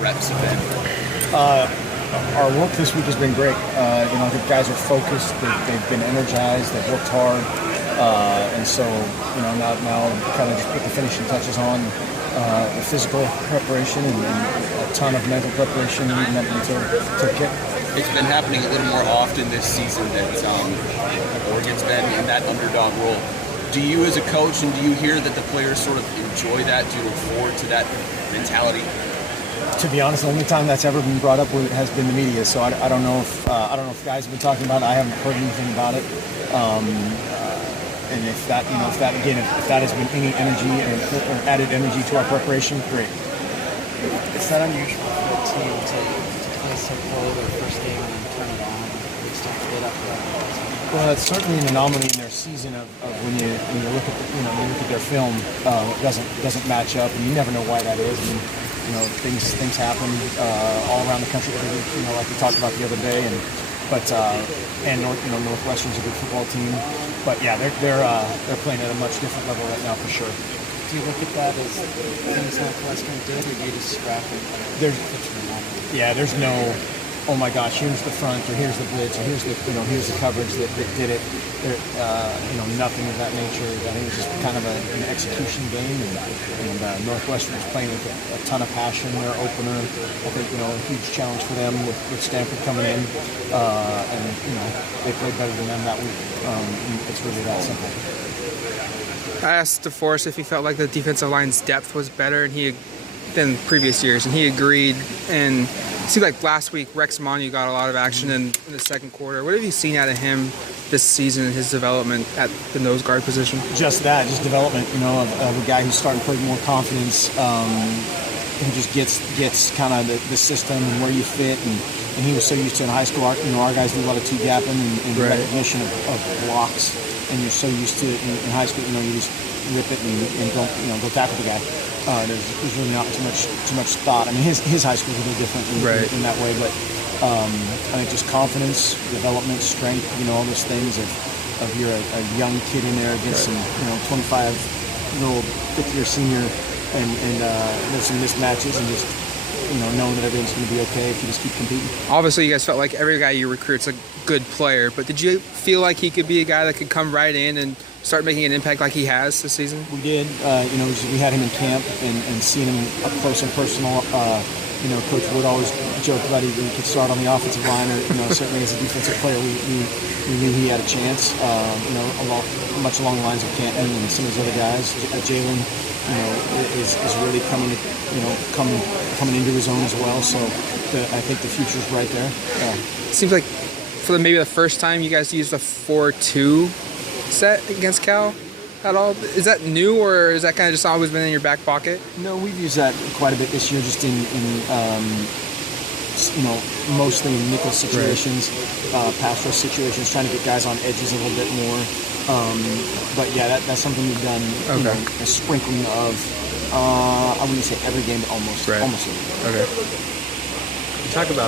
reps have been? Our work this week has been great. The guys are focused. They've been energized. They've worked hard, and so now kind of just put the finishing touches on the physical preparation and a ton of mental preparation leading up until kick. It's been happening a little more often this season that Oregon's been in that underdog role. Do you, as a coach, and do you hear that the players sort of enjoy that? Do you look forward to that mentality? To be honest, the only time that's ever been brought up has been the media. So I don't know if guys have been talking about it. I haven't heard anything about it. And if that has been any energy or added energy to our preparation, great. It's not unusual for a team to play so cold their first game and then turn it on and start to get up there. Well, it's certainly an anomaly in their season of when you look at their film, it doesn't match up, and you never know why that is. I mean, things happen all around the country every week, like we talked about the other day, Northwestern's a good football team, but yeah, they're playing at a much different level right now for sure. Do you look at that as things Northwestern did, or do you just scrap it? There's no, oh my gosh, here's the front, or here's the blitz, or here's the coverage that did it. Nothing of that nature. I think it was just kind of an execution game, and Northwestern was playing with a ton of passion. Their opener, I think, a huge challenge for them with Stanford coming in, and they played better than them that week. It's really that simple. I asked DeForest if he felt like the defensive line's depth was better than previous years, and he agreed. And it seemed like last week Rex Manu got a lot of action in the second quarter. What have you seen out of him this season in his development at the nose guard position? Just development, of a guy who's starting to play with more confidence, who just gets kind of the system and where you fit. And he was so used to in high school, our guys do a lot of two-gapping and right. recognition of blocks. And you're so used to it in high school, you just rip it and go tackle the guy. There's really not too much thought. I mean, his high school is a little different in that way, but I think just confidence, development, strength, all those things of you're a young kid in there against some 25-year-old fifth-year senior, and there's some mismatches, and just knowing that everything's going to be okay if you just keep competing. Obviously, you guys felt like every guy you recruit's a good player, but did you feel like he could be a guy that could come right in and start making an impact like he has this season? We did. We had him in camp and seeing him up close and personal. Coach Wood always joked about he could start on the offensive line, or certainly as a defensive player, we knew he had a chance. Much along the lines of Canton and some of those other guys. Jalen, is really coming into his own as well. So I think the future's right there. It seems like for maybe the first time you guys used a 4-2 set against Cal at all. Is that new, or is that kind of just always been in your back pocket? No, we've used that quite a bit this year, just in mostly in nickel situations, pass rush situations, trying to get guys on edges a little bit more. But yeah, that's something we've done. Okay. A sprinkling of, I wouldn't say every game, but almost. Right. Almost every game. Okay. Talk about